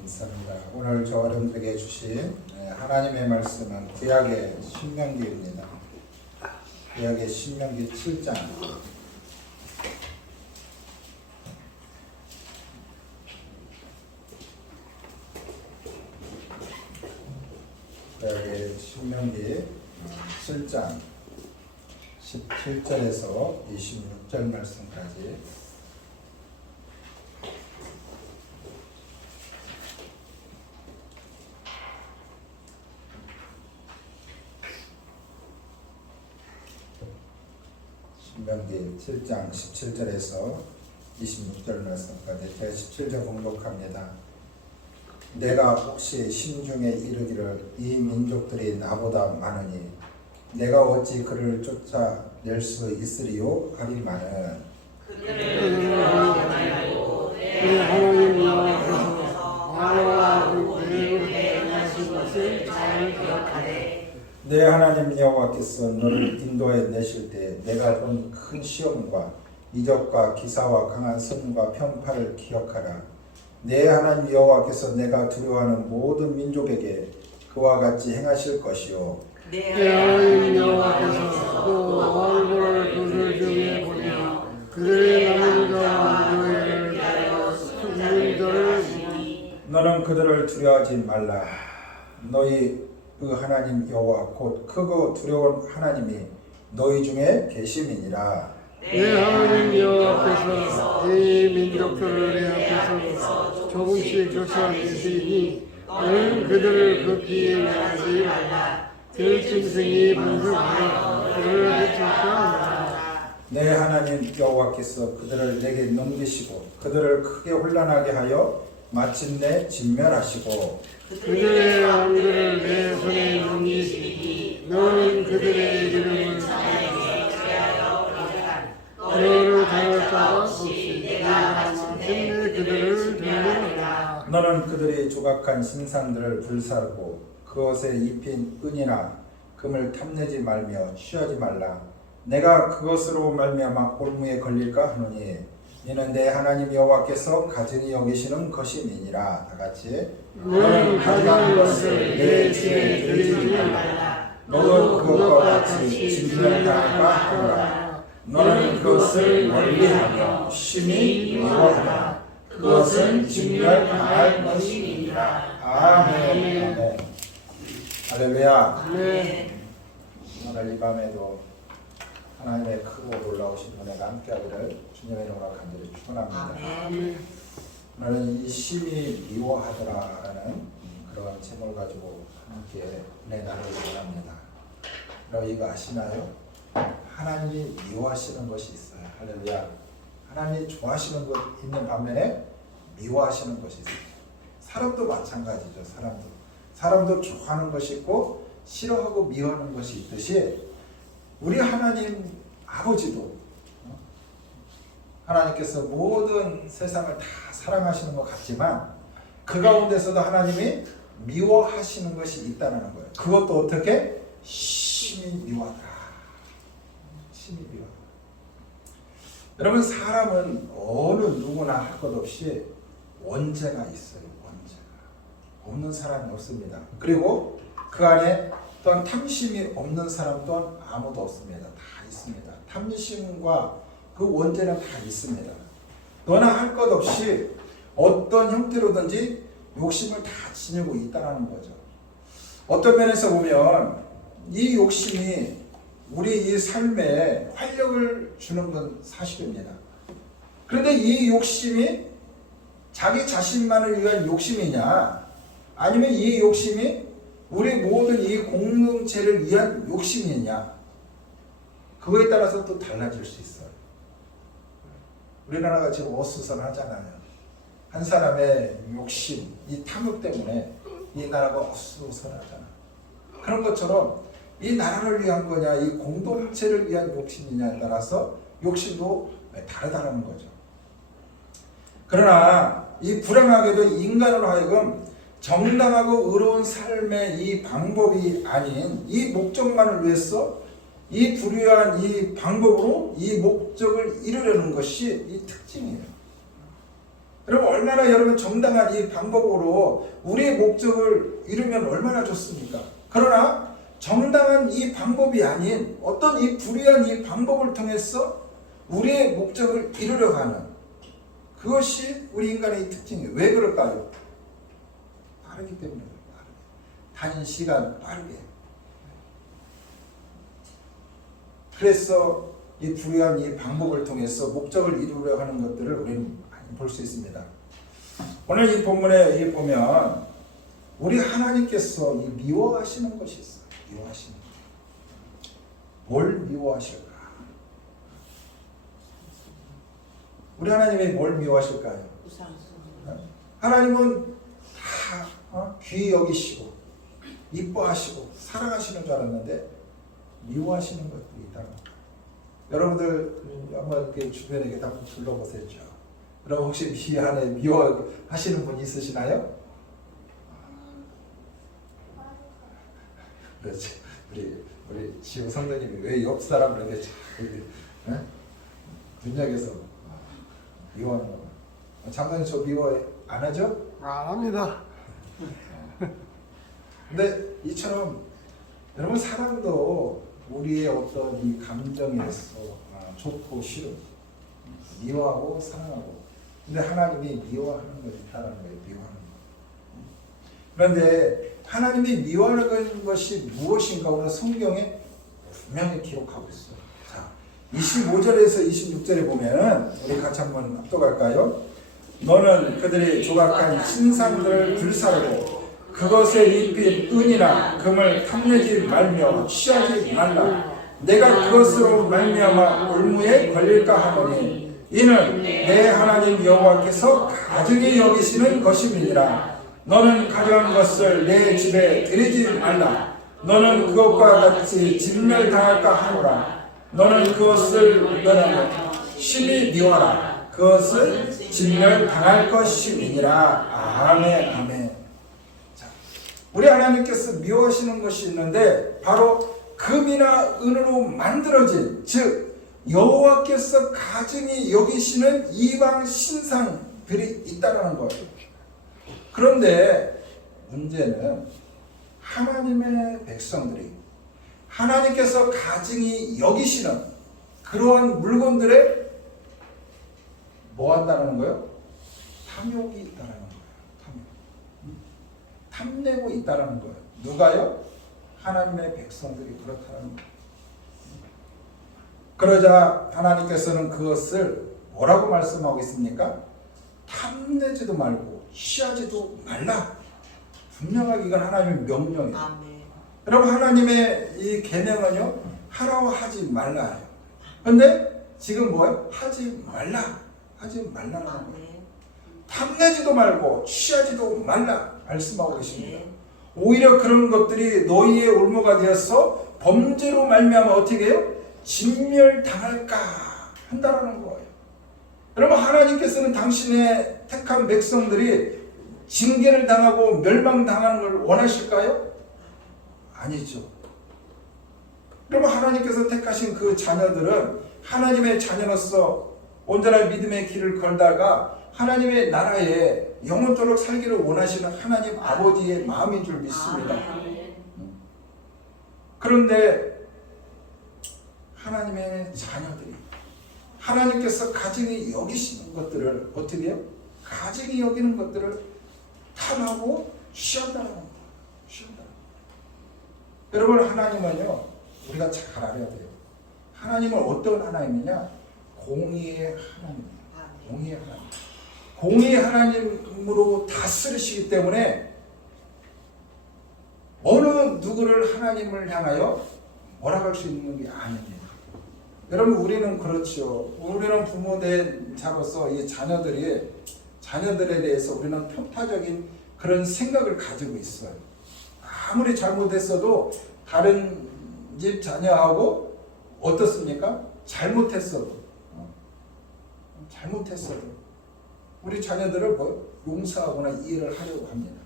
감사합니다. 오늘 저 여러분들에게 주신 하나님의 말씀은 구약의 신명기입니다. 구약의 신명기 7장 구약의 신명기 7장 17절에서 26절 말씀까지 신명기 7장 17절에서 26절 말씀까지 제가 17절 공독합니다. 내가 혹시 심중에 이르기를 이 민족들이 나보다 많으니 내가 어찌 그를 쫓아낼 수 있으리요 하리마는 그들을 말고 내 하나님 여호와께서 나와 우리에게 행하신 것을 잘 기억하되 내 하나님 여호와께서 너를 인도해 내실 때 내가 본 큰 시험과 이적과 기사와 강한 선과 편파를 기억하라. 내 하나님 여호와께서 내가 두려워하는 모든 민족에게 그와 같이 행하실 것이요 내 하나님 여호와께서 또 얼굴을 그들 중에 보내어 그들의 남은 자와 너희를 위하여 숨는 자를 주니 너는 그들을 두려워하지 말라. 너희 그 하나님 여호와 곧 크고 두려운 하나님이 너희 중에 계심이니라. 내 하나님 여호와께서 이 민족들을 내 앞에서 조금씩 쫓아내시니 너는 그들을 급히 면하지 말라. 들짐승이 분수하여 그들을 해칠까 내 하나님 여호와께서 그들을 내게 넘기시고 그들을 크게 혼란하게 하여 마침내 진멸하시고 그들의 왕들을 내 손에 넘기시니 너는 그들의 이름을 사내게 취하여 버리라. 너를 다룰 자가 없이 내가 마침내 그들을 들리리라. 너는 그들이 조각한 신상들을 불사르고 그것에 입힌 은이나 금을 탐내지 말며 취하지 말라. 내가 그것으로 말미암아 올무에 걸릴까 하노니 이는 내 하나님 여호와께서 가증히 여기시는 것임이니라. 다 같이 너는 가져온 것을 내 집에 들이지 말라. 너도 그것과 같이 진멸당할까 하노라. 너는 그것을 멀리하며 심히 미워하라. 그것은 진멸당할 것임이니라. 아멘. 아멘. 할렐루야. 네. 오늘 이 밤에도 하나님의 크고 놀라우신 은혜가 함께하기를 주님의 이름으로 간절히 축원합니다. 아멘. 오늘은 이 심히 미워하더라라는 그런 제목을 가지고 함께 은혜 나누기 원합니다. 여러분 이거 아시나요? 하나님이 미워하시는 것이 있어요. 할렐루야. 하나님이 좋아하시는 것 있는 반면에 미워하시는 것이 있어요. 사람도 마찬가지죠. 사람도 좋아하는 것이 있고 싫어하고 미워하는 것이 있듯이 우리 하나님 아버지도 하나님께서 모든 세상을 다 사랑하시는 것 같지만 그 가운데서도 하나님이 미워하시는 것이 있다는 거예요. 그것도 어떻게? 심히 미워하다. 심히 미워하다. 여러분 사람은 어느 누구나 할 것 없이 원죄가 있어요. 원죄가. 없는 사람이 없습니다. 그리고 그 안에 또한 탐심이 없는 사람 또한 아무도 없습니다. 다 있습니다. 탐심과 그 원죄는 다 있습니다. 너나 할 것 없이 어떤 형태로든지 욕심을 다 지니고 있다는 거죠. 어떤 면에서 보면 이 욕심이 우리 이 삶에 활력을 주는 건 사실입니다. 그런데 이 욕심이 자기 자신만을 위한 욕심이냐 아니면 이 욕심이 우리 모든 이 공동체를 위한 욕심이냐 그거에 따라서 또 달라질 수 있어요. 우리나라가 지금 어수선하잖아요. 한 사람의 욕심, 이 탐욕 때문에 이 나라가 어수선하잖아. 그런 것처럼 이 나라를 위한 거냐 이 공동체를 위한 욕심이냐에 따라서 욕심도 다르다는 거죠. 그러나 이 불행하게도 인간으로 하여금 정당하고 의로운 삶의 이 방법이 아닌 이 목적만을 위해서 이 불의한 이 방법으로 이 목적을 이루려는 것이 이 특징이에요. 여러분 얼마나 여러분 정당한 이 방법으로 우리의 목적을 이루면 얼마나 좋습니까? 그러나 정당한 이 방법이 아닌 어떤 이 불의한 이 방법을 통해서 우리의 목적을 이루려 가는 그것이 우리 인간의 특징이에요. 왜 그럴까요? 빠르기 때문에 단위 시간 빠르게. 그래서 이 불의한 이 방법을 통해서 목적을 이루려 하는 것들을 우리는 많이 볼 수 있습니다. 오늘 이 본문에 보면 우리 하나님께서 이 미워하시는 것이 있어요. 미워하시는 것. 뭘 미워하실까? 우리 하나님이 뭘 미워하실까요? 하나님은 다 귀히 여기시고 이뻐하시고 사랑하시는 줄 알았는데 미워하시는 것들이 있다는 거예요. 여러분들 한번 이렇게 주변에 한번 둘러보세요. 여러분 혹시 미워하시는 분 있으시나요? 그렇지. 우리 지호 성도님이 왜 옆 사람을 이렇게 눈여겨서 미워하는 거? 장로님 저 미워 안 하죠? 안 합니다. 근데 이처럼 여러분 사랑도 우리의 어떤 이 감정에서 좋고 싫음, 미워하고 사랑하고. 근데 하나님이 미워하는 것이 있다는 거예요. 미워하는 것. 그런데 하나님이 미워하는 것이 무엇인가 오늘 성경에 분명히 기록하고 있어요. 자, 25절에서 26절에 보면은 우리 같이 한번 합독할까요? 너는 그들이 조각한 신상들을 불사르고 그것에 입힌 은이나 금을 탐내지 말며 취하지 말라. 내가 그것으로 말미암아 올무에 걸릴까 하노니 이는 내 하나님 여호와께서 가증히 여기시는 것임이니라. 너는 가져간 것을 내 집에 들이지 말라. 너는 그것과 같이 진멸당할까 하노라. 너는 그것을 떠나면 심히 미워하라. 그것을 진멸당할 것임이니라. 아멘. 아멘. 자, 우리 하나님께서 미워하시는 것이 있는데 바로 금이나 은으로 만들어진, 즉 여호와께서 가증히 여기시는 이방 신상들이 있다는 거예요. 그런데 문제는 하나님의 백성들이 하나님께서 가증히 여기시는 그러한 물건들에 뭐 한다는 거예요? 탐욕이 있다는 거예요. 탐내고 있다는 거예요. 누가요? 하나님의 백성들이 그렇다는 거예요. 그러자 하나님께서는 그것을 뭐라고 말씀하고 있습니까? 탐내지도 말고 취하지도 말라. 분명하게 이건 하나님의 명령이에요. 아멘. 여러분 하나님의 이 계명은요 하라고 하지 말라요. 그런데 지금 뭐예요? 하지 말라. 하지 말라는 거예요. 탐내지도 말고 취하지도 말라 말씀하고 계십니다. 오히려 그런 것들이 너희의 올무가 되어서 범죄로 말미암아 어떻게 해요? 진멸당할까 한다라는 거예요. 여러분 하나님께서는 당신의 택한 백성들이 징계를 당하고 멸망당하는 걸 원하실까요? 아니죠. 여러분 하나님께서 택하신 그 자녀들은 하나님의 자녀로서 온전한 믿음의 길을 걸다가 하나님의 나라에 영원토록 살기를 원하시는 하나님 아버지의 마음인 줄 믿습니다. 그런데 하나님의 자녀들이 하나님께서 가증히 여기시는 것들을 어떻게 해요? 가증히 여기는 것들을 탐하고 취한다는 겁니다. 여러분 하나님은요 우리가 잘 알아야 돼요. 하나님은 어떤 하나님이냐? 공의의 하나님입니다. 공의의 하나님. 공의의 하나님으로 다스리시기 때문에 어느 누구를 하나님을 향하여 몰아갈 수 있는 게 아닙니다. 여러분 우리는 그렇죠. 우리는 부모된 자로서 이 자녀들에 대해서 우리는 편파적인 그런 생각을 가지고 있어요. 아무리 잘못했어도 다른 집 자녀하고 어떻습니까? 잘못했어도 우리 자녀들을 용서하거나 이해를 하려고 합니다.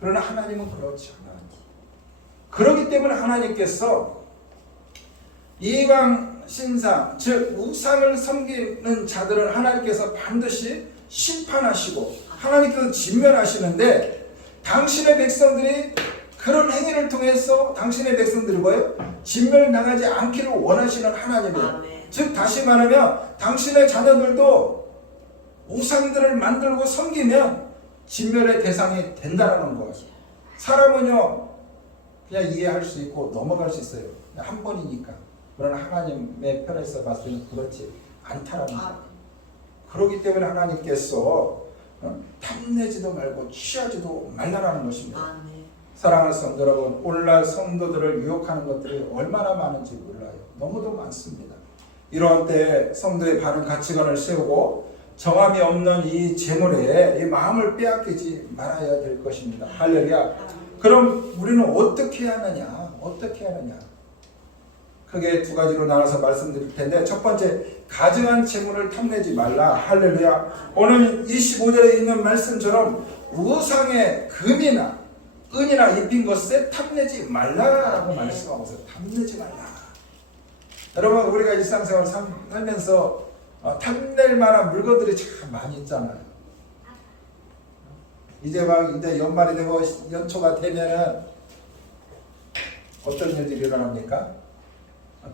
그러나 하나님은 그렇지 않아요. 그렇기 때문에 하나님께서 이방 신상, 즉 우상을 섬기는 자들은 하나님께서 반드시 심판하시고 하나님께서 진멸하시는데 당신의 백성들이 그런 행위를 통해서 당신의 백성들이 뭐예요? 진멸당하지 않기를 원하시는 하나님이에요. 아멘. 즉 다시 말하면 당신의 자녀들도 우상들을 만들고 섬기면 진멸의 대상이 된다는 거예요. 사람은요 그냥 이해할 수 있고 넘어갈 수 있어요. 한 번이니까. 그러나 하나님의 편에서 봤을 때는 그렇지 않다라는 거예요. 그렇기 때문에 하나님께서 탐내지도 말고 취하지도 말라라는 것입니다. 아멘. 사랑하는 성도 여러분, 오늘날 성도들을 유혹하는 것들이 얼마나 많은지 몰라요. 너무도 많습니다. 이런 때 성도의 바른 가치관을 세우고 정함이 없는 이 재물에 이 마음을 빼앗기지 말아야 될 것입니다. 할렐루야. 그럼 우리는 어떻게 하느냐? 어떻게 하느냐? 크게 두 가지로 나눠서 말씀드릴 텐데, 첫 번째, 가증한 재물을 탐내지 말라. 할렐루야. 오늘 25절에 있는 말씀처럼 우상의 금이나 은이나 입힌 것에 탐내지 말라라고 말씀하고 있어요. 탐내지 말라. 여러분, 우리가 일상생활 살면서 탐낼 만한 물건들이 참 많이 있잖아요. 이제 연말이 되고 연초가 되면은 어떤 일들이 일어납니까?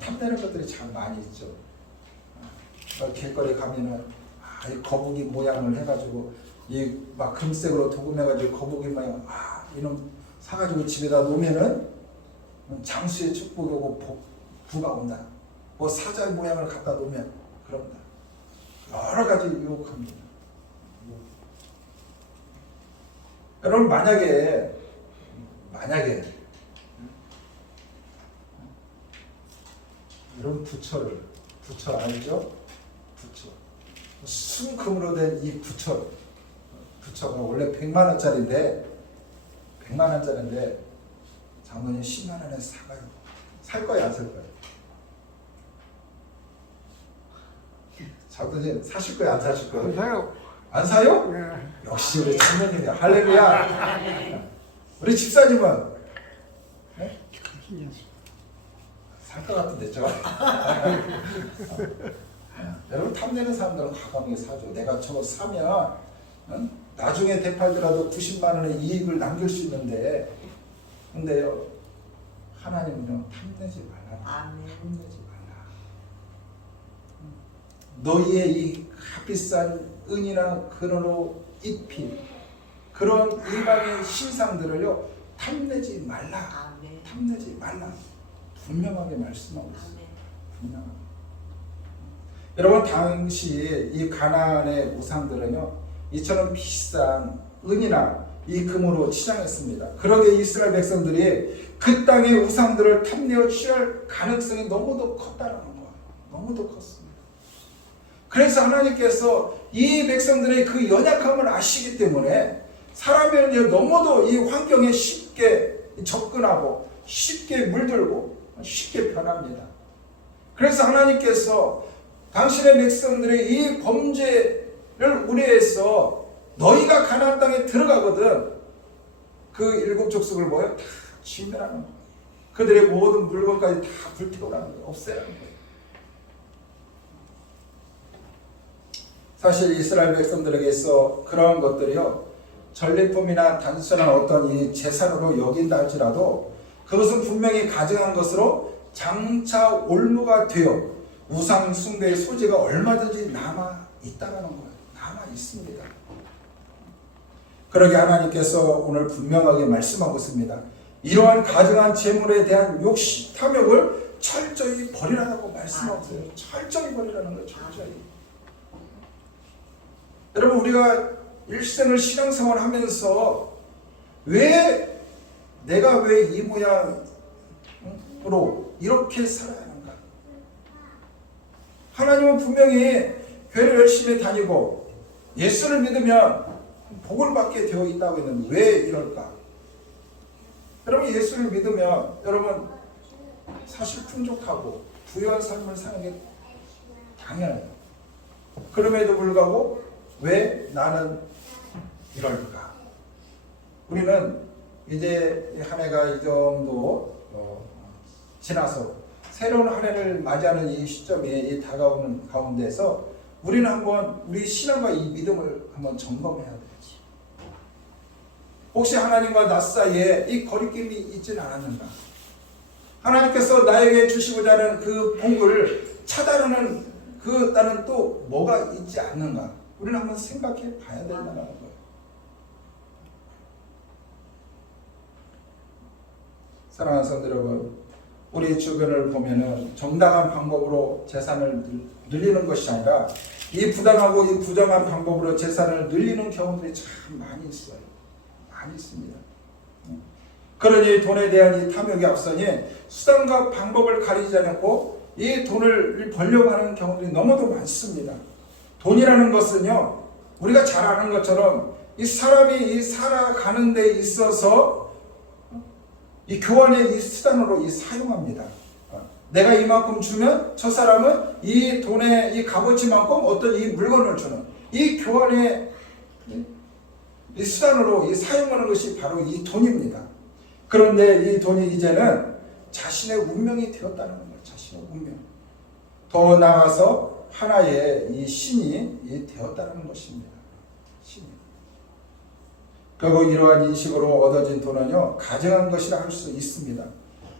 탐내는 것들이 참 많이 있죠. 길거리 가면은 이 거북이 모양을 해가지고 이 막 금색으로 도금해가지고 거북이 모양 이놈 사가지고 집에다 놓으면은 장수의 축복이 오고 부가 온다. 뭐 사자 모양을 갖다 놓으면 그런다. 여러 가지 유혹합니다. 여러분 만약에 여러분 부처 알죠? 부처 순금으로 된 이 부처가 원래 100만 원짜리인데 장모님 10만 원에 사가요. 살 거야 안 살 거야? 장모님 사실 거야 안 사실 거야? 안 사요. 안 사요? 네. 역시 우리 집사님이야. 할렐루야. 우리 집사님은 네? 살 것 같은데 저. 여러분 탐내는 사람들은 과감하게 사죠. 내가 저거 사면 나중에 되팔더라도 90만 원의 이익을 남길 수 있는데, 근데요 하나님은요 탐내지 말라. 아멘. 탐내지 말라. 너희의 이 값비싼 은이나 금으로 입힌 그런 일반의 신상들을요 탐내지 말라. 아멘. 탐내지 말라. 분명하게 말씀하고 있어요. 아멘. 분명하게. 여러분 당시 이 가나안의 우상들은요 이처럼 비싼 은이나 이 금으로 치장했습니다. 그러게 이스라엘 백성들이 그 땅의 우상들을 탐내어 취할 가능성이 너무도 컸다는 거예요. 너무도 컸습니다. 그래서 하나님께서 이 백성들의 그 연약함을 아시기 때문에 사람은 너무도 이 환경에 쉽게 접근하고 쉽게 물들고 쉽게 변합니다. 그래서 하나님께서 당신의 백성들의 이 범죄를 우려해서 너희가 가나안 땅에 들어가거든 그 일곱 족속을 뭐예요? 다 진멸하는 거예요. 그들의 모든 물건까지 다 불태우라는 거예요. 없애라는 거예요. 사실 이스라엘 백성들에게서 그러한 것들이요 전리품이나 단순한 어떤 이 재산으로 여긴다 할지라도 그것은 분명히 가증한 것으로 장차 올무가 되어 우상 숭배의 소지가 얼마든지 남아 있다는 거예요. 남아 있습니다. 그러게 하나님께서 오늘 분명하게 말씀하고 있습니다. 이러한 가증한 재물에 대한 욕심, 탐욕을 철저히 버리라고 말씀하고 있어요. 철저히 버리라는 거예요. 철저히. 여러분 우리가 일생을 신앙생활 하면서 내가 왜 이 모양으로 이렇게 살아야 하는가? 하나님은 분명히 교회를 열심히 다니고 예수를 믿으면 복을 받게 되어 있다고 했는데 왜 이럴까? 여러분 예수를 믿으면 여러분 사실 풍족하고 부유한 삶을 사는 게 당연해요. 그럼에도 불구하고 왜 나는 이럴까? 우리는 이제 한 해가 이 정도 지나서 새로운 한 해를 맞이하는 이 시점에 이 다가오는 가운데서 우리는 한번 우리 신앙과 이 믿음을 한번 점검해야 되지. 혹시 하나님과 나 사이에 이 거리낌이 있지는 않았는가? 하나님께서 나에게 주시고자 하는 그 복을 차단하는 그 나는 또 뭐가 있지 않는가? 우리는 한번 생각해 봐야 된다는 거예요. 사랑하는 성도 여러분, 우리 주변을 보면은 정당한 방법으로 재산을 늘리는 것이 아니라 이 부당하고 이 부정한 방법으로 재산을 늘리는 경우들이 참 많이 있어요. 많이 있습니다. 그러니 돈에 대한 이 탐욕이 앞서니 수단과 방법을 가리지 않고 이 돈을 벌려고 하는 경우들이 너무도 많습니다. 돈이라는 것은요, 우리가 잘 아는 것처럼 이 사람이 이 살아가는 데 있어서 이 교환의 이 수단으로 이 사용합니다. 내가 이만큼 주면 저 사람은 이 돈의 이 값어치만큼 어떤 이 물건을 주는 이 교환의 이 수단으로 이 사용하는 것이 바로 이 돈입니다. 그런데 이 돈이 이제는 자신의 운명이 되었다는 거예요. 자신의 운명. 더 나아가서 하나의 이 신이 되었다는 것입니다. 신이. 결국 이러한 인식으로 얻어진 돈은요, 가증한 것이라 할 수 있습니다.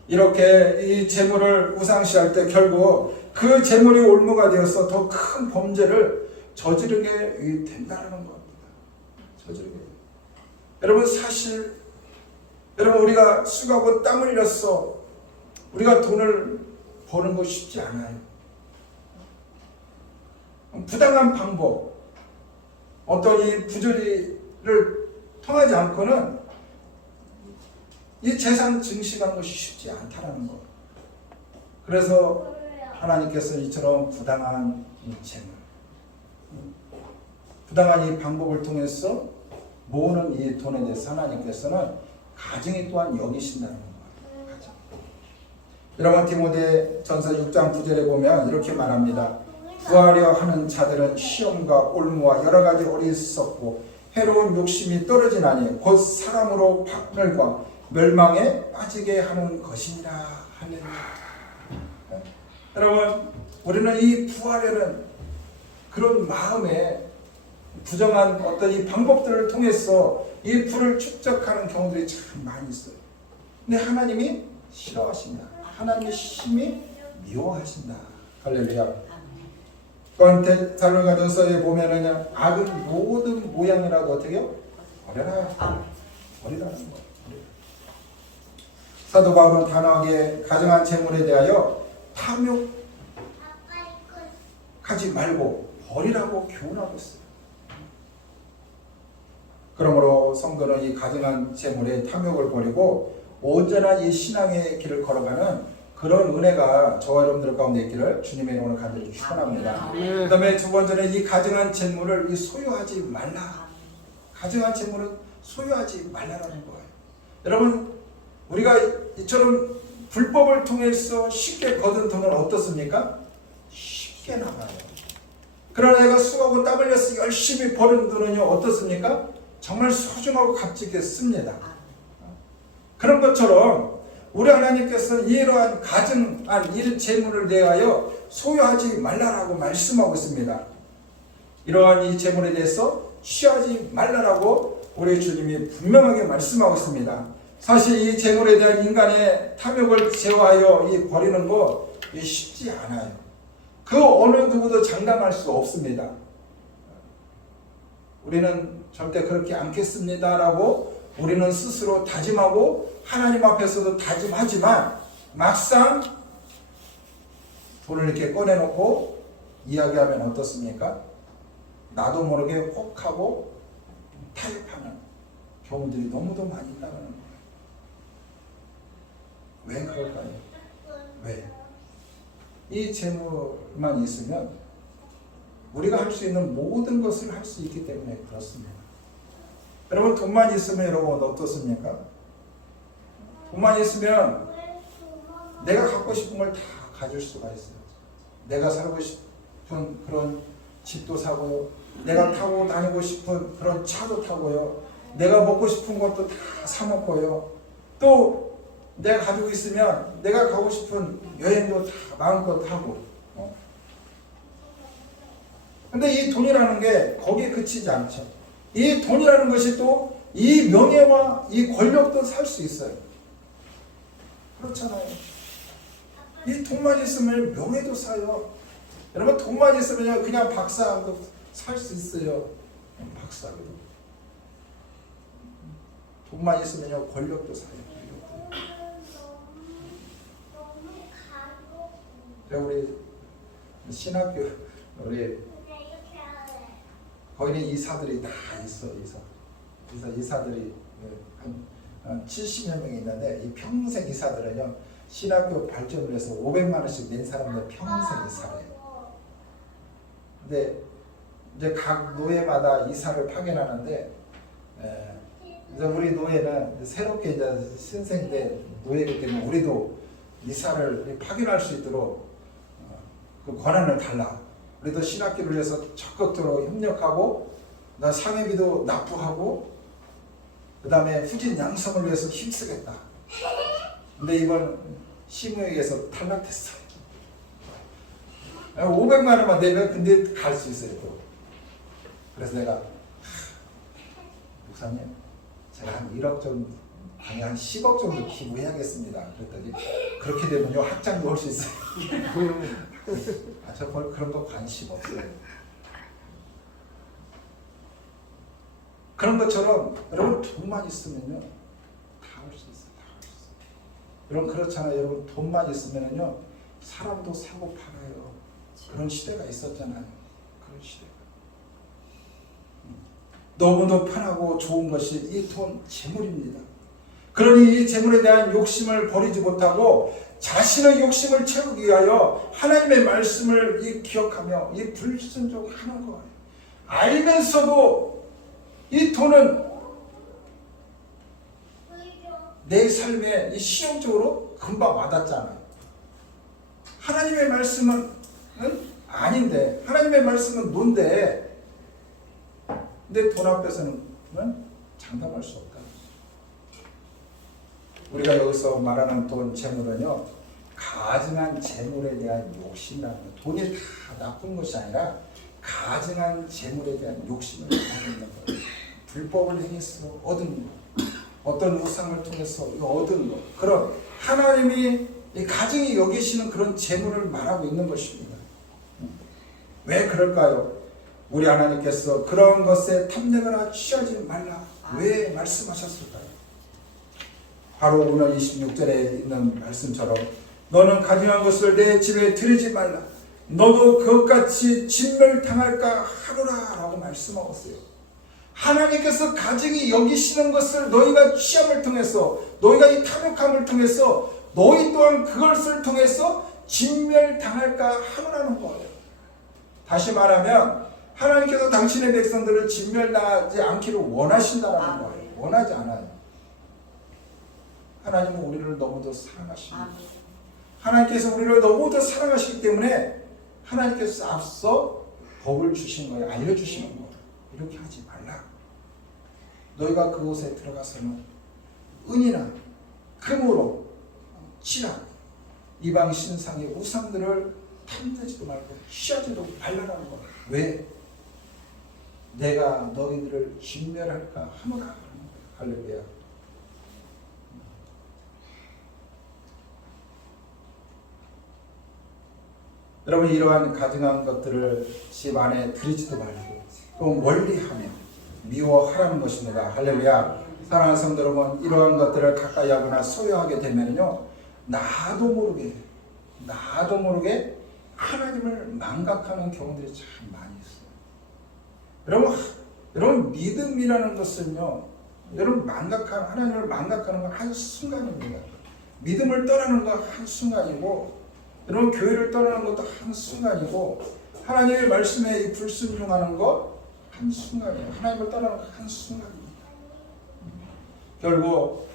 이렇게 이 재물을 우상시할 때 결국 그 재물이 올무가 되어서 더 큰 범죄를 저지르게 된다는 겁니다. 저지르게. 여러분, 사실 여러분, 우리가 수고하고 땀 흘렸어. 우리가 돈을 버는 거 쉽지 않아요. 부당한 방법, 어떤 이 부조리를 통하지 않고는 이 재산 증식한 것이 쉽지 않다는 것. 그래서 하나님께서 이처럼 부당한 이 재물, 부당한 이 방법을 통해서 모으는 이 돈에 대해서 하나님께서는 가증이 또한 여기신다는 거예요. 가증. 여러분, 디모데 전서 6장 9절에 보면 이렇게 말합니다. 구하려 하는 자들은 시험과 올무와 여러 가지 어리석고 해로운 욕심이 떨어지나니 곧 사람으로 박멸과 멸망에 빠지게 하는 것이니라. 할렐루야. 여러분, 우리는 이 구하려는 그런 마음에 부정한 어떤 이 방법들을 통해서 이 부를 축적하는 경우들이 참 많이 있어요. 근데 하나님이 싫어하신다. 하나님의 심히 미워하신다. 할렐루야. 데살로니가전서에 보면은 악은 모든 모양이라도 어떻게 해요? 버려라. 버리라는 거. 사도 바울은 단호하게 가증한 재물에 대하여 탐욕하지 말고 버리라고 교훈하고 있어요. 그러므로 성도는 이 가증한 재물에 탐욕을 버리고 온전한 이 신앙의 길을 걸어가는 그런 은혜가 저와 여러분들 가운데 있기를 주님의 이름으로 간절히 축원합니다. 그 다음에 두 번째는 이 가증한 재물을 소유하지 말라. 가증한 재물은 소유하지 말라라는 거예요. 여러분, 우리가 이처럼 불법을 통해서 쉽게 거둔 돈은 어떻습니까? 쉽게 나가요. 그러나 내가 수고하고 땀 흘려서 열심히 버는 돈은요, 어떻습니까? 정말 소중하고 값지게 씁니다. 그런 것처럼 우리 하나님께서는 이러한 가증한 이 재물을 대하여 소유하지 말라라고 말씀하고 있습니다. 이러한 이 재물에 대해서 취하지 말라라고 우리 주님이 분명하게 말씀하고 있습니다. 사실 이 재물에 대한 인간의 탐욕을 제어하여 버리는 거 쉽지 않아요. 그 어느 누구도 장담할 수 없습니다. 우리는 절대 그렇게 않겠습니다라고 우리는 스스로 다짐하고 하나님 앞에서도 다짐하지만 막상 돈을 이렇게 꺼내놓고 이야기하면 어떻습니까? 나도 모르게 혹하고 타협하는 경우들이 너무도 많이 있다는 거예요. 왜 그럴까요? 왜? 이 재물만 있으면 우리가 할 수 있는 모든 것을 할 수 있기 때문에 그렇습니다. 여러분, 돈만 있으면 여러분 어떻습니까? 돈만 있으면 내가 갖고 싶은 걸 다 가질 수가 있어요. 내가 살고 싶은 그런 집도 사고요. 내가 타고 다니고 싶은 그런 차도 타고요. 내가 먹고 싶은 것도 다 사 먹고요. 또 내가 가지고 있으면 내가 가고 싶은 여행도 다 마음껏 하고. 근데 이 돈이라는 게 거기에 그치지 않죠. 이 돈이라는 것이 또 이 명예와 이 권력도 살 수 있어요. 그렇잖아요. 이 돈만 있으면 명예도 사요. 여러분 돈만 있으면 그냥 박사도 살 수 있어요. 박사도. 돈만 있으면 권력도 사요. 우리 신학교 우리 거기는 이사들이 다 있어. 이사들이 한 70여 명이 있는데 이 평생 이사들은요 신학교 발전을 해서 500만 원씩 낸 사람들 평생 이사래요. 근데 이제 각 노예마다 이사를 파견하는데 이제 우리 노예는 새롭게 이제 신생대 노예이기 때문에 우리도 이사를 파견할 수 있도록 그 권한을 달라. 우리도 신학기를 위해서 적극적으로 협력하고 나 상해비도 납부하고 그 다음에 후진 양성을 위해서 힘쓰겠다. 근데 이번 시무에게서 탈락됐어. 500만 원만 내면 근데 갈 수 있어요 또. 그래서 내가 목사님 제가 한 1억 정도 아니 한 10억 정도 기부해야겠습니다. 그랬더니 그렇게 되면요 학장도 할 수 있어요. 저 그런 거 관심 없어요. 그런 것처럼 여러분 돈만 있으면요 다 할 수 있어요. 다 할 수 있어요. 여러분 그렇잖아요. 여러분 돈만 있으면요 사람도 사고 팔아요. 그런 시대가 있었잖아요. 그런 시대가. 너무도 편하고 좋은 것이 이 돈 재물입니다. 그러니 이 재물에 대한 욕심을 버리지 못하고 자신의 욕심을 채우기 위하여 하나님의 말씀을 기억하며 이 불순종하는 거예요. 알면서도 이 돈은 내 삶에 이 실용적으로 금방 와닿잖아요. 하나님의 말씀은 아닌데 하나님의 말씀은 뭔데 근데 돈 앞에서는 장담할 수 없다. 우리가 여기서 말하는 돈, 재물은요 가증한 재물에 대한 욕심이라는 거예요. 돈이 다 나쁜 것이 아니라 가증한 재물에 대한 욕심을 가지고 있는 거예요. 불법을 행해서 얻은 것, 어떤 우상을 통해서 얻은 것, 그런 하나님이 가증히 여기시는 그런 재물을 말하고 있는 것입니다. 왜 그럴까요? 우리 하나님께서 그런 것에 탐내거나 취하지 말라 왜 말씀하셨을까요? 바로 오늘 26절에 있는 말씀처럼 너는 가증한 것을 내 집에 들이지 말라 너도 그것같이 진멸당할까 하노라 라고 말씀하셨어요. 하나님께서 가증히 여기시는 것을 너희가 취함을 통해서 너희가 이 탐욕함을 통해서 너희 또한 그것을 통해서 진멸당할까 하노라는 거예요. 다시 말하면 하나님께서 당신의 백성들을 진멸당하지 않기를 원하신다는 거예요. 원하지 않아요. 하나님은 우리를 너무도 사랑하십니다. 하나님께서 우리를 너무도 사랑하시기 때문에 하나님께서 앞서 법을 주신 거예요. 알려주시는 거예요. 이렇게 하지 말라. 너희가 그곳에 들어가서는 은이나 금으로 칠하 이방 신상의 우상들을 탐내지도 말고 취하지도 말라라는 거예요. 왜? 내가 너희들을 진멸할까 하노라. 할렐루야. 여러분 이러한 가증한 것들을 집 안에 들이지도 말고 또 멀리하며 미워하라는 것입니다. 할렐루야. 사랑하는 성도 여러분 이러한 것들을 가까이 하거나 소유하게 되면요 나도 모르게 하나님을 망각하는 경우들이 참 많이 있어요. 여러분 믿음이라는 것은요 여러분 하나님을 망각하는 건 한순간입니다. 믿음을 떠나는 건 한순간이고 여러분 교회를 떠나는 것도 한순간이고 하나님의 말씀에 이 불순종하는 것 한순간이에요. 하나님을 떠나는 것 한순간입니다. 결국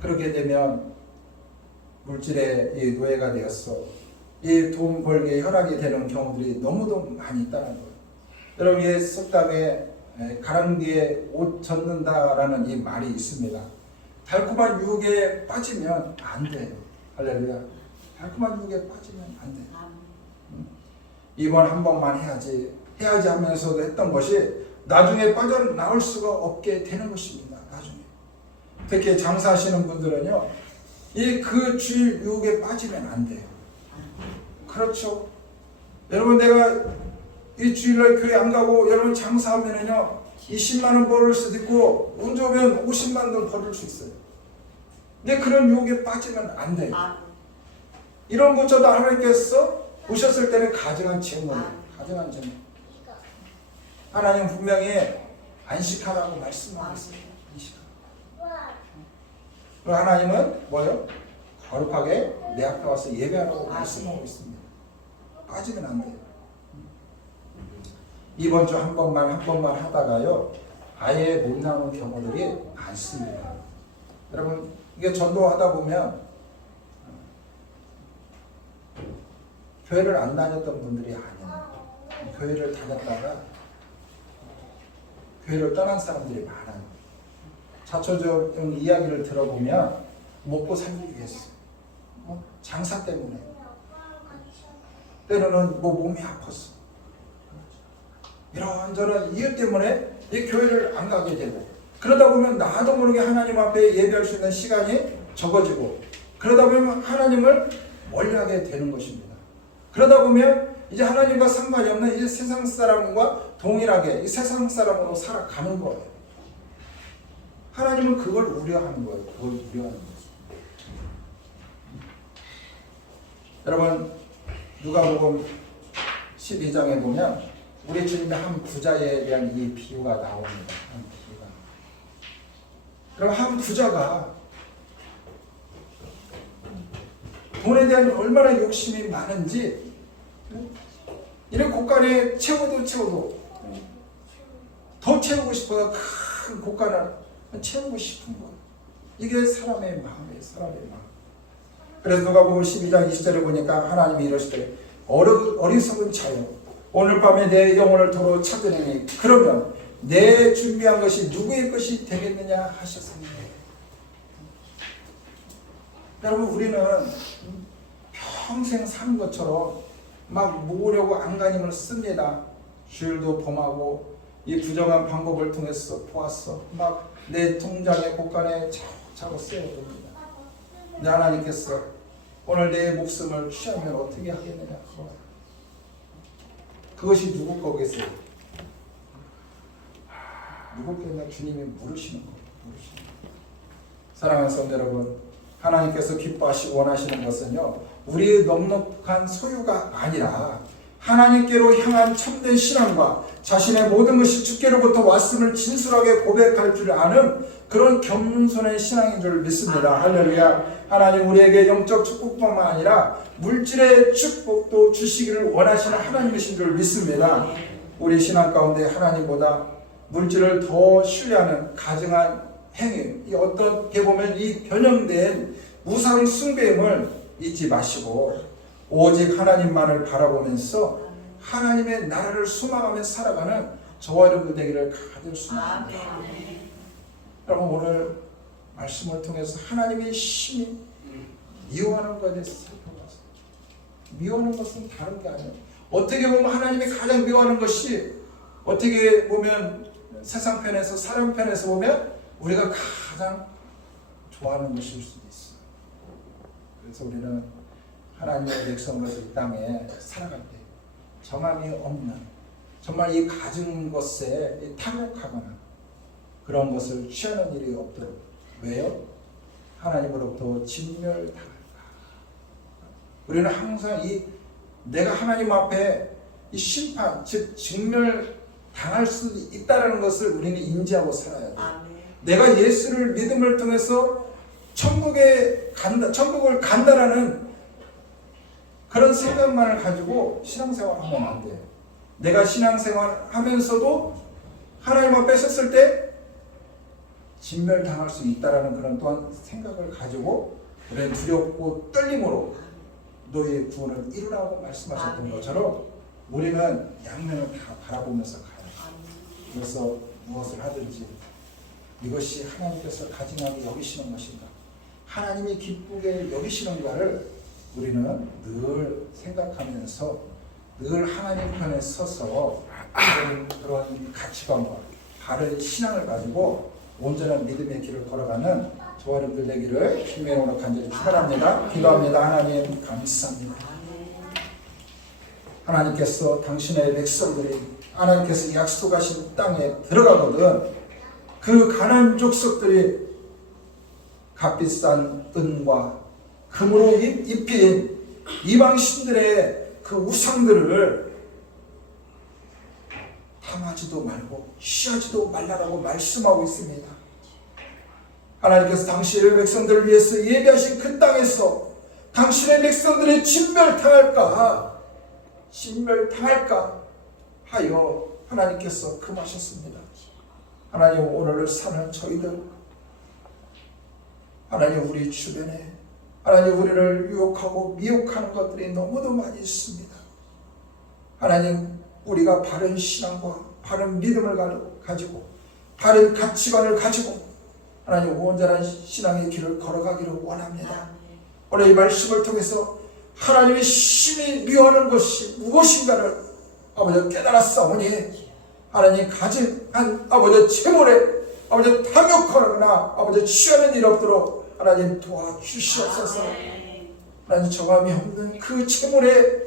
그렇게 되면 물질의 이 노예가 되었어. 이 돈 벌기에 혈안이 되는 경우들이 너무도 많이 있다는 거예요. 여러분 이 속담에 가랑비에 옷 젖는다라는 이 말이 있습니다. 달콤한 유혹에 빠지면 안 돼요. 할렐루야. 달콤한 유혹에 빠지면 안 돼. 이번 한 번만 해야지 해야지 하면서도 했던 것이 나중에 빠져나올 수가 없게 되는 것입니다. 나중에. 특히 장사하시는 분들은요, 그 주일 유혹에 빠지면 안 돼요. 그렇죠? 여러분, 내가 이 주일날 교회 안 가고 여러분 장사하면은요, 20만 원 벌을 수도 있고 운 좋으면 50만 원 벌을 수 있어요. 근데 그런 유혹에 빠지면 안 돼요. 이런 것저도 하나님께서 보셨을 때는 가증한 증언이에요. 가증한 증언. 하나님 분명히 안식하라고 말씀하고 있습니다. 안식하라고. 그리고 하나님은 뭐요? 거룩하게 내 앞에 와서 예배하라고 말씀하고 있습니다. 빠지면 안 돼요. 이번 주 한 번만 하다가요, 아예 못 나오는 경우들이 많습니다. 여러분, 이게 전도하다 보면 교회를 안 다녔던 분들이 아니에요. 교회를 다녔다가 교회를 떠난 사람들이 많아요. 자초적인 이야기를 들어보면 먹고 살기 위해서, 장사 때문에, 때로는 몸이 아팠어. 이런저런 이유 때문에 이 교회를 안 가게 되고, 그러다 보면 나도 모르게 하나님 앞에 예배할 수 있는 시간이 적어지고, 그러다 보면 하나님을 멀리하게 되는 것입니다. 그러다 보면 이제 하나님과 상관이 없는 이 세상 사람과 동일하게 이 세상 사람으로 살아가는 거예요. 하나님은 그걸 우려하는 거예요. 그걸 우려하는 거예요. 여러분, 누가복음 12장에 보면 우리 주님의 한 부자에 대한 이 비유가 나옵니다. 한 비유가. 그럼 한 부자가 돈에 대한 얼마나 욕심이 많은지, 이런 곳간에 채워도 더 채우고 싶어요. 큰 곳간을 채우고 싶은 거예요. 이게 사람의 마음이에요. 사람의 마음. 그래서 누가복음 12장 20절에 보니까 하나님이 이러시되 어리석은 자여, 오늘 밤에 내 영혼을 도로 찾으리니 그러면 내 준비한 것이 누구의 것이 되겠느냐 하셨습니다. 여러분, 우리는 평생 사는 것처럼 막 모으려고 안간힘을 씁니다. 주일도 범하고 이 부정한 방법을 통해서 보았어. 막 내 통장에 곳간에 차곡차곡 세워둡니다. 근데 하나님께서 오늘 내 목숨을 취하면 어떻게 하겠느냐. 그것이 누구 거겠어요? 누구겠나? 주님이 물으시는 거예요. 사랑하는 성도 여러분, 하나님께서 기뻐하시고 원하시는 것은요, 우리의 넉넉한 소유가 아니라 하나님께로 향한 참된 신앙과 자신의 모든 것이 주께로부터 왔음을 진솔하게 고백할 줄 아는 그런 겸손한 신앙인 줄 믿습니다. 할렐루야. 하나님 우리에게 영적 축복뿐만 아니라 물질의 축복도 주시기를 원하시는 하나님이신 줄 믿습니다. 우리 신앙 가운데 하나님보다 물질을 더 신뢰하는 가증한 행위, 이 어떻게 보면 이 변형된 우상 숭배임을 잊지 마시고 오직 하나님만을 바라보면서 하나님의 나라를 소망하며 살아가는 저와 여러분 되기를 간절히 소망합니다. 여러분, 오늘 말씀을 통해서 하나님의 심히 미워하는 것에 대해서 살펴봤어요. 미워하는 것은 다른 게 아니에요. 어떻게 보면 하나님이 가장 미워하는 것이, 어떻게 보면 세상 편에서, 사람 편에서 보면 우리가 가장 좋아하는 것일 수도 있어요. 그래서 우리는 하나님의 백성으로서 이 땅에 살아갈 때 정함이 없는, 정말 이 가진 것에 탐욕하거나 그런 것을 취하는 일이 없도록. 왜요? 하나님으로부터 진멸당할까. 우리는 항상 내가 하나님 앞에 이 심판, 즉 직멸당할 수 있다는 것을 우리는 인지하고 살아야 돼요. 내가 예수를 믿음을 통해서 천국을 간다라는 그런 생각만을 가지고 신앙생활하면 안 돼요. 내가 신앙생활하면서도 하나님 앞에 섰을 때 진멸당할 수 있다라는 그런 또한 생각을 가지고 우리는 두렵고 떨림으로 너의 구원을 이루라고 말씀하셨던 것처럼 우리는 양면을 다 바라보면서 가요. 그래서 무엇을 하든지 이것이 하나님께서 가증하게 여기시는 것인가, 하나님이 기쁘게 여기시는가를 우리는 늘 생각하면서 늘 하나님 편에 서서 그런 가치관과 바른 신앙을 가지고 온전한 믿음의 길을 걸어가는 저와 여러분들 되기를 주님의 이름으로 간절히 축원합니다. 기도합니다. 하나님 감사합니다. 하나님께서 당신의 백성들이 하나님께서 약속하신 땅에 들어가거든 그 가나안 족속들이 값비싼 은과 금으로 입힌 이방신들의 그 우상들을 탐하지도 말고 취하지도 말라라고 말씀하고 있습니다. 하나님께서 당신의 백성들을 위해서 예비하신 그 땅에서 당신의 백성들이 진멸당할까 하여 하나님께서 금하셨습니다. 하나님 오늘을 사는 저희들 하나님 우리 주변에 하나님 우리를 유혹하고 미혹하는 것들이 너무도 많이 있습니다. 하나님 우리가 바른 신앙과 바른 믿음을 가지고 바른 가치관을 가지고 하나님 온전한 신앙의 길을 걸어가기를 원합니다. 오늘 이 말씀을 통해서 하나님의 심히 미워하는 것이 무엇인가를 아버지 깨달았사오니 하나님 가증한 아버지 채물에 아버지 탐욕하거나 아버지 취하는 일 없도록 하나님 도와주시옵소서. 하나님 정함이 없는 그 채물에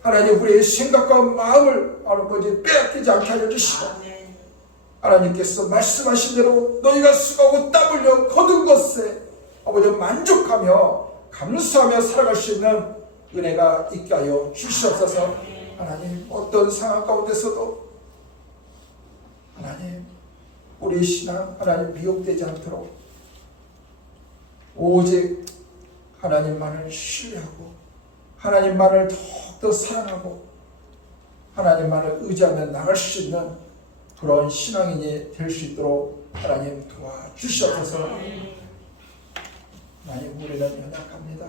하나님 우리의 생각과 마음을 아버지 빼앗기지 않게 하여 주시고 하나님께서 말씀하신 대로 너희가 수고하고 땀 흘려 거둔 것에 아버지 만족하며 감사하며 살아갈 수 있는 은혜가 있게 하여 주시옵소서. 하나님 어떤 상황 가운데서도 하나님 우리 신앙 하나님 미혹되지 않도록 오직 하나님만을 신뢰하고 하나님만을 더욱더 사랑하고 하나님만을 의지하며 나갈 수 있는 그런 신앙인이 될 수 있도록 하나님 도와주시옵소서. 하나님 우리는 연약합니다.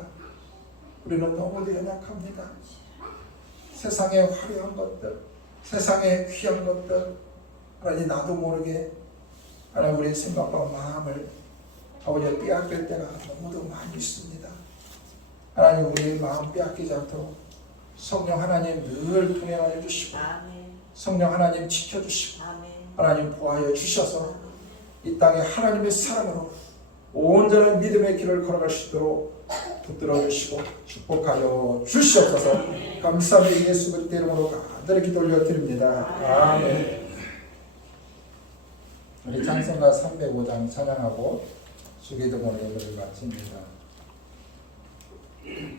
우리는 너무도 연약합니다. 세상의 화려한 것들, 세상의 귀한 것들 하나님 나도 모르게 하나님 우리의 생각과 마음을 아버지 빼앗길 때가 너무도 많이 있습니다. 하나님 우리의 마음 빼앗기지 않도록 성령 하나님 늘 동행하여 주시고 성령 하나님 지켜주시고 하나님 보호하여 주셔서 이 땅에 하나님의 사랑으로 온전한 믿음의 길을 걸어갈 수 있도록 붙들어 주시고 축복하여 주시옵소서. 감사합니다. 예수 그리스도의 이름으로 간절히 기도 올려드립니다. 아멘. 우리 찬송가 305장 찬양하고 주기도문의 예배를 마칩니다. 내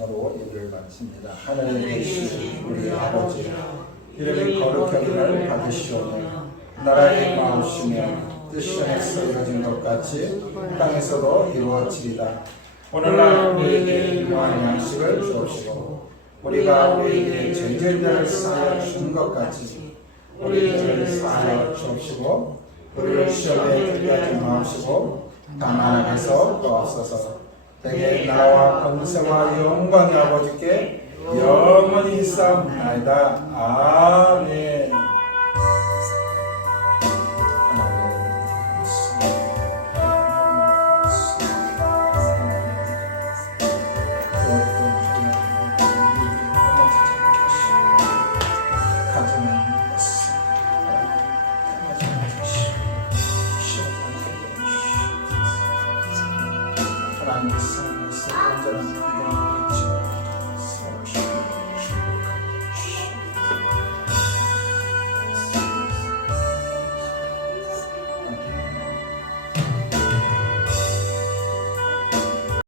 말씀으로 예배를 마칩니다. 하늘에 계신 우리 아버지, 이름이 거룩하기를 받으시오며 나라의 마옵시며 뜻이 하늘에서 이루어진 것 같이 땅에서도 이루어지리다. 오늘날 우리에게 일용할 양식을 주옵시고 우리가 우리에게 죄인들을 사하여 준 것 같이 우리 죄를 사하여 주옵시고 우리를 시험에 들게 하지 마옵시고 다만 악에서 도옵소서. 대개 나와 권세와 영광의 아버지께 영원히 있사옵나이다. 아멘. 하나님의 삶에서 온전한